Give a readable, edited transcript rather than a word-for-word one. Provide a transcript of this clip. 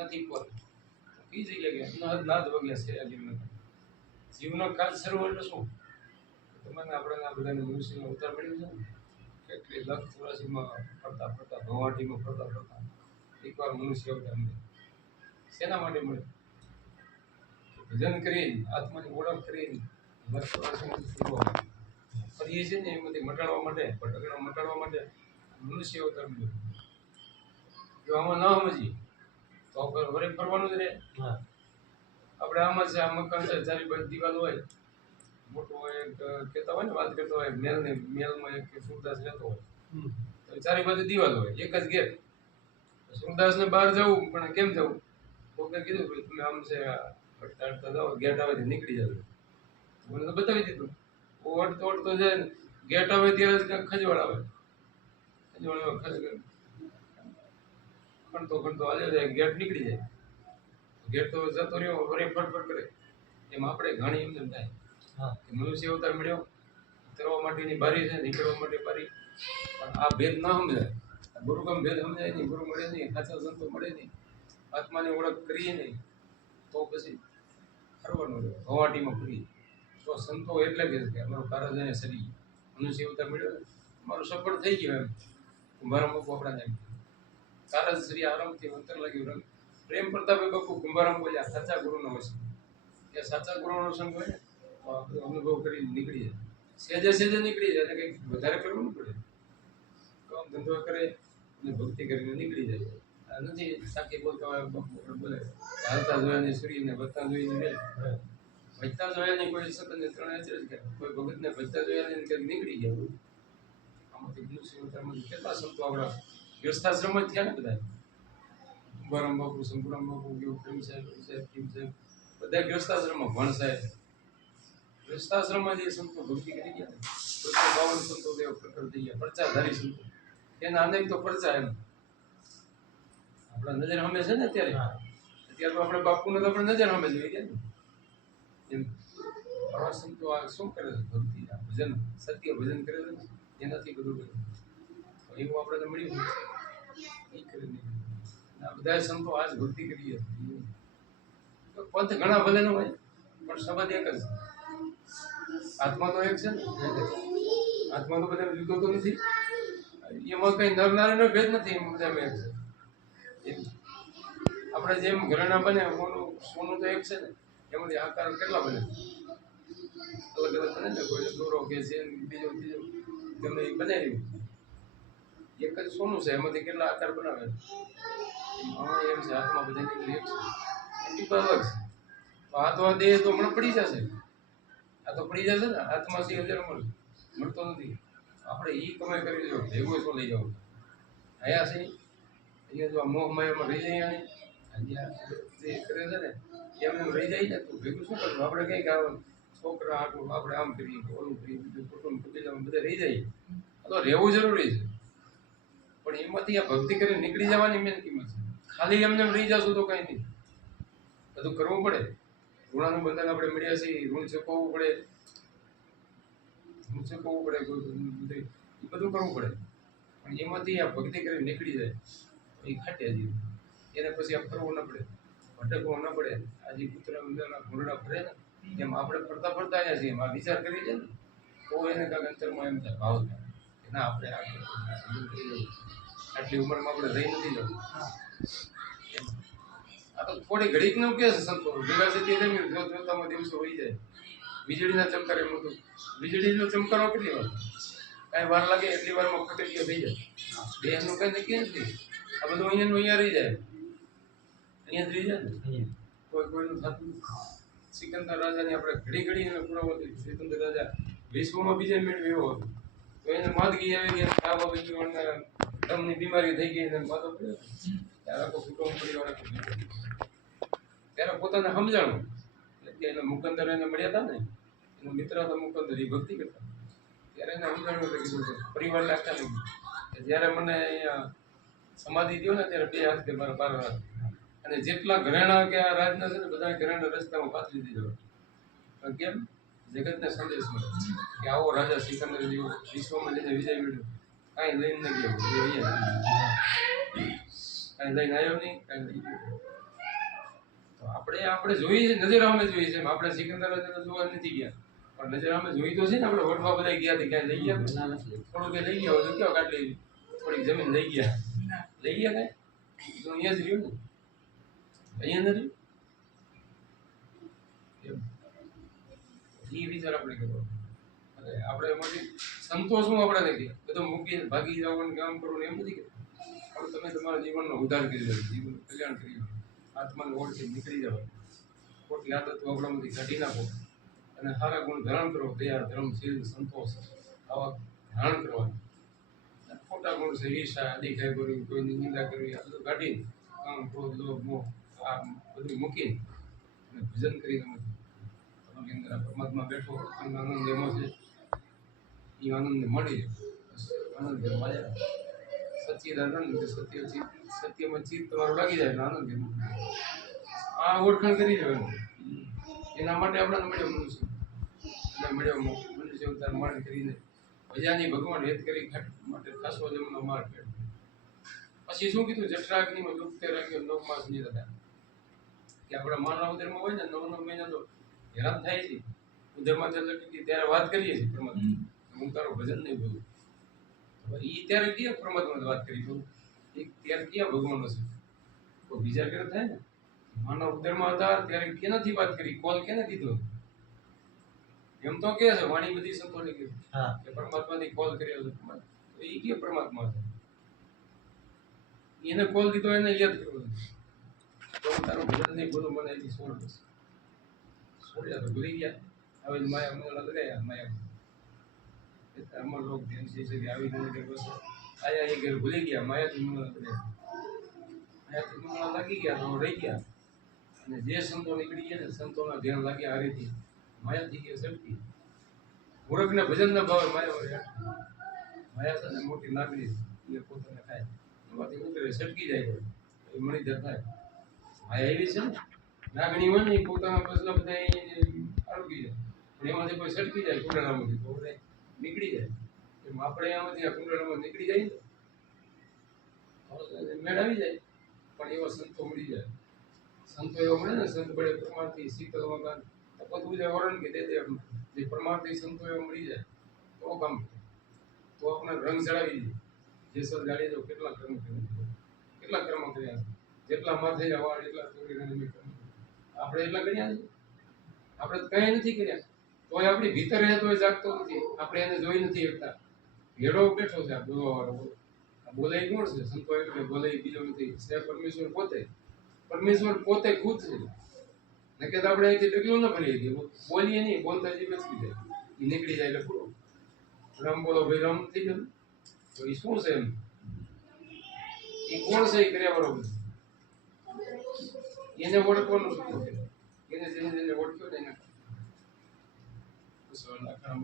નથી પર કઈ જગ્યા કે નાદ વગ્યા છે આ જીવનો કાળ શરૂ એટલે શું તમને આપણે આ બધાને મનુષ્યનો અવતાર મળ્યો છે ને કેટલી લખ 84માં ફરતા ફરતા ભવાટીમાં ફરતા ફરતા એકવાર મનુષ્ય અવતાર મળ્યો શેના માટે મળ્યો ભજન કરીને આત્માની ઓળખ કરીને લખ 84 ફરીએ છે ને એમાંથી મટાડવા માટે ભટકણા મટાડવા માટે મનુષ્ય અવતાર મળ્યો જો આમાં ન સમજીએ તો વરે ફરવાનું જ રહે આપણે આમાં છે આ મકાન છે ચારી બાજુ દિવાલ હોય મોટો હોય કહેતા હોય ને વાત કરતા હોય મેલમાં એક સુરદાસ રહેતો હોય તો ચારે બાજુ દિવાલ હોય એક જ ગેટ સુરદાસને બહાર જવું પણ કેમ જવું કોઈને કીધું ભાઈ તમે આમ છે અડતા જાઓ ગેટ આવે તો નીકળી જાવ મને તો બતાવી દીધું ઓળતો ઓળતો જાય ને ગેટ આવે ત્યારે જ ખજવાળ આવે ખણતો ખણતો હાલ્યો જાય ગેટ નીકળી જાય ગેટ તો જતો રહ્યો વરે ફટફટ કરે એમ આપણે ઘણી એમ થાય મનુષ્ય અવતાર મળ્યો ઉતરવા માટેની બારી છે નીકળવા માટે બારી પણ આ ભેદ ન સમજાય ગુરુગમ ભેદ સમજાય નહીં ગુરુ મળે નહીં સાચા સંતો મળે નહીં આત્માની ઓળખ કરીએ નહીં તો પછી ફરવાનું રહે હવાટીમાં ફરી તો સંતો એટલે કે અમારું કારજ એને સરી મનુષ્ય અવતાર મળ્યો અમારું સફળ થઈ ગયું એમ કુંભારામ બાપુ આપણાને એમ કારજ શ્રી આરામથી અંતર લાગ્યું પ્રેમ પ્રતાપે બાપુ કુંભારામ બોલ્યા સાચા ગુરુનો હશે કે સાચા ગુરુનો સંગ હોય ને તો આપણે અનુભવ કરી નીકળી જાય સહેજે નીકળી જાય એટલે કંઈક વધારે કરવું ન પડે કામ ધંધો કરે અને ભક્તિ કરીને નીકળી જાય આ નથી સાખી બોલતા હોય બાપુ બોલે હાલતા જોયાની સૂર્યને વધતા જોઈને મેળ ભજતા જોયાની કોઈ સતને ત્રણ અચરજ કરે કોઈ ભગતને ભજતા જોયાની કે નીકળી ગયા આમાંથી મનુષ્યમાંથી કેટલા સંતો આપણા વ્યવસ્થાશ્રમ જ થયા ને બધા કુંભારામ બાપુ શંકુરામ બાપુ કેવું પ્રેમ સાહેબ બધા વ્યવસ્થાશ્રમમાં ભણ સાહેબ વ્યવસ્થાશ્રમમાં જે સંતો ભક્તિ કરી ગયા 52 સંતો દેવ પ્રકટ થઈ ગયા પરચાધારી સંતો એના અનેક તો પરચા એમ આપણા નજર સામે છે ને અત્યારે તો આપણે બાપુને તો આપણે નજર સામે જોઈ ગયા ને એમ આવા સંતો આ શું કરે છે ભક્તિ આ ભજન સત્ય ભજન કરે છે એનાથી બધું કરે એવું આપણે મળ્યું એ કરીને આ બધા સંતો આજ ભક્તિ કરીએ પંથ ઘણા ભલે ન હોય પણ શબ્દ એક જ આત્મા તો એક છે ને આત્મા તો બધા જુદો તો નથી એમાં કઈ નર નારીનો ભેદ નથી એમ બધા એક છે આપણે જેમ ઘરેણા બને સોનું તો એક છે ને એમાંથી આકાર કેટલા બને અલગ અલગ બને ને કોઈ દોરો કે છે બીજો તમને એ બનાવ્યું એક જ સોનું છે એમાંથી કેટલા આકાર બનાવે એમ છે આત્મા બધા એક છે અલગ છે આ તો દેહ તો હમણાં પડી જશે આ તો પડી જશે ને આત્મા છે અત્યારે મળતો નથી આપણે એ કમાઈ કરી દેવો ભેગો છો લઈ જાવ આયા છે અહીંયા જો આ મોહ માયામાં રહી જાય જે કરે છે ને એમને રહી જાય ને તો ભેગું શું કરવું આપણે કંઈક છોકરા આટલું આપણે આમ કરીએ ઓલું કરીએ બીજું કુટુંબ કુટુંબ બધા રહી જાય તો રહેવું જરૂરી છે પણ એમાંથી આ ભક્તિ કરીને નીકળી જવાની મેન કિંમત છે ખાલી એમને રહી જશું તો કંઈ નહીં બધું કરવું પડે ઋણાનું બંધન આપણે મળ્યા છીએ ઋણ ચૂકવવું પડે એ બધું કરવું પડે પણ એમાંથી આ ભક્તિ કરીને નીકળી જાય એ ખાટે હજી એને પછી આ ફરવું ન પડે ભટકવું ન પડે આજે કૂતરા ઉંદરના ઘોરડા ફરે ને એમ આપણે ફરતા ફરતા આવ્યા છીએ એમ આ વિચાર કરી છે ને તો એને કાંઈક અંતરમાં એમ થાય ભાવ થાય કે ના આપણે આટલી ઉંમરમાં આપણે રહી નથી જવું આ તો થોડી ઘડીક નું કે છે સંતો ભેગા છે તે જોતામાં દિવસો હોઈ જાય વીજળીના ચમકારે મોટું વીજળીનો ચમકારો કેટલી વાર કાંઈ વાર લાગે એટલી વારમાં ફટકીઓ થઈ જાય દેહનું કંઈ નક્કી નથી આ બધું અહીંયા રહી જાય અહીંયા જ રહી જાય ને કોઈનું થતું સિકંદર રાજાની આપણે ઘડી એને પુરાવો સિકંદર રાજા વિશ્વમાં બીજા મેળવી એવો હતો તો એને માંદગી આવી ગઈ ખાવા બીજું દમની બીમારી થઈ ગઈ એને માથો પડ્યો ત્યારે આખો કુટુંબ પરિવાર ત્યારે પોતાને સમજાણું એટલે એના મુકંદર એને મળ્યા હતા ને એનો મિત્ર હતો મુકંદર એ ભક્તિ કરતા ત્યારે એને સમજાણું એટલે કીધું કે પરિવાર લાગતા નહીં જ્યારે મને અહીંયા સમાધિ દો ને ત્યારે 2 હાથ કે મારા 12 હાથ અને જેટલા ઘરેણા કે આ રાજના છે ને બધા ઘરેણા રસ્તામાં પાથરી દીધો કેમ જગતને સંદેશ મળે કે આવો રાજા સિકંદર જેવો વિશ્વમાં જઈને વિજય મેળવ્યો કાંઈ લઈને ન ગયો કાંઈ લઈને આવ્યો નહીં કાંઈ લઈ ગયો એ આપણે જોઈએ છે, નજર સામે જોઈએ છે. આપણે સિકંદર જોવા નથી ગયા, પણ નજર સામે જોઈ તો છે ને. આપણે વોટમાં બધા ગયા હતા, ક્યાં લઈ ગયા? થોડું કે લઈ ગયા હોય તો કયો કાઢી થોડીક જમીન લઈ ગયા, લઈ ગયા કઈ તો અહીંયા જ રહ્યું ને, અહીંયા નથી. એ વિચાર આપણે કરવો. અને આપણે એમાંથી સંતોષ હું આપણે નથી બધું મૂકીને ભાગી જવાનું કામ કરવું એમ નથી કે પણ તમે તમારા જીવનનો ઉદ્ધાર કરી લો, જીવનનું કલ્યાણ કરી લો, આત્માને ઓળખી નીકળી જાવ, ખોટી આદતો આપણામાંથી કાઢી નાખો અને સારા ગુણ ધારણ કરો. દયા, ધર્મ, શીલ, સંતોષ આવા ધારણ કરવાનું. ખોટા ગુણ છે ઈર્ષા, દેખાય કરવી, કોઈની નિંદા કરવી, આ બધું કાઢીને કામ, ક્રોધ, લોભ, મોહ આ બધું મૂકીને અને ભજન કરીને તમારી અંદર આ પરમાત્મા બેઠો આનંદ એમાં છે. એ આનંદને મળી આનંદ માયા સચ્ચિદાનંદ સત્ય ચિત્ત, સત્યમાં ચિત્ત તમારું લાગી જાય એટલે આનંદ એમ. આ ઓળખાણ કરી લેવાનું. એના માટે આપણને મળ્યો મનુષ્ય, એટલે મળ્યો મનુષ્ય અવતાર માંડ કરીને ભજાની ભગવાન હેત કરી માટે ખાસો જમનો માર્ગ કાઢ્યો. પછી શું કીધું? જઠરાગ્નિમાં ડૂબતે રાખ્યો 9 માસ ની હતા કે આપણા માનવ ઉદરમાં હોય ને 9 મહિના તો હેરાન થાય છે. ઉદરમાં લટકી ત્યારે વાત કરીએ છીએ પરમાત્મા, હું તારું ભજન નહીં બોલું. એ ત્યારે ક્યાં પરમાત્મા વાત કરી બોલું? એક ત્યારે ક્યાં ભગવાન છે? કોઈ વિચાર કરે થાય ને. માનવ ઉદરમાં હતા ત્યારે કેનાથી વાત કરી? કોલ કેને દીધો? એમ તો કે છે વાણી બધી સંતોની કીધું કે પરમાત્માથી કોલ કર્યો છે. તો એ કે પરમાત્મા છે, એને કોલ દીધો, એને યાદ કરવો. તો તારું ભજન નહીં બોલું મને એની સોળ બસ છોડ્યા તો ભૂલી ગયા. હવે માયા મંગળ લગાયા માયા અમાર લોક ધ્યાન છે કે આવી રીતે બસ આયા એ ઘર ભૂલી ગયા. માયાથી મંગળ લગાયા, માયાથી મંગળ લાગી ગયા તો રહી ગયા. અને જે સંતો નીકળી ગયા ને સંતોના ધ્યાન લાગ્યા આ રીતે માયાથી ગયા સટકી. મૂર્ખને ભજનના ભાવે માયા માયા છે ને મોટી નાગરી એ પોતાને ખાય એમાંથી ઉતરે સટકી જાય એ મણીધર થાય. માયા એવી છે ને નાગણી હોય ને એ પોતાના બસલા બધા આરોગી જાય પણ એમાંથી કોઈ સટકી જાય કુંડળામાંથી તો બધા નીકળી જાય. એમ આપણે આમાંથી આ કુંડળામાં નીકળી જાય ને મેળ આવી જાય. પણ એવા સંતો મળી જાય. સંતો એવા મળે ને સંત બળે પ્રમાણથી શીતળ વગાન બધું જે વરણ કે દે જે પ્રમાણથી સંતો એવા મળી જાય તો કામ તો આપણે રંગ ચડાવી દઈએ. જે સર ગાડી દો કેટલા કર્મ કર્યા છે, જેટલા માથે વાળ એટલા આપણે એટલા કર્યા છે. આપણે કઈ નથી કર્યા તોય આપણી ભીતર રહે તોય જાગતો નથી. આપણે એને જોઈ નથી શકતા. ઘેડો બેઠો છે આ બોલવા વાળો. આ બોલાય કોણ છે? સંતો એટલે બોલાય બીજો નથી, છે પરમેશ્વર પોતે. પરમેશ્વર પોતે ખુદ છે. નકે તો આપણે અહીંથી ડગલું ન ભરીએ છીએ. બોલીએ નહીં, બોલતા જ બચી જાય, એ નીકળી જાય એટલે પૂરો. રામ બોલો ભાઈ રામ થઈ ગયું. તો એ શું છે? એમ એ કોણ છે? એ કર્યા બરોબર એને ઓળખવાનું શું છે? એને જેને ઓળખ્યો ને એને બસ આખા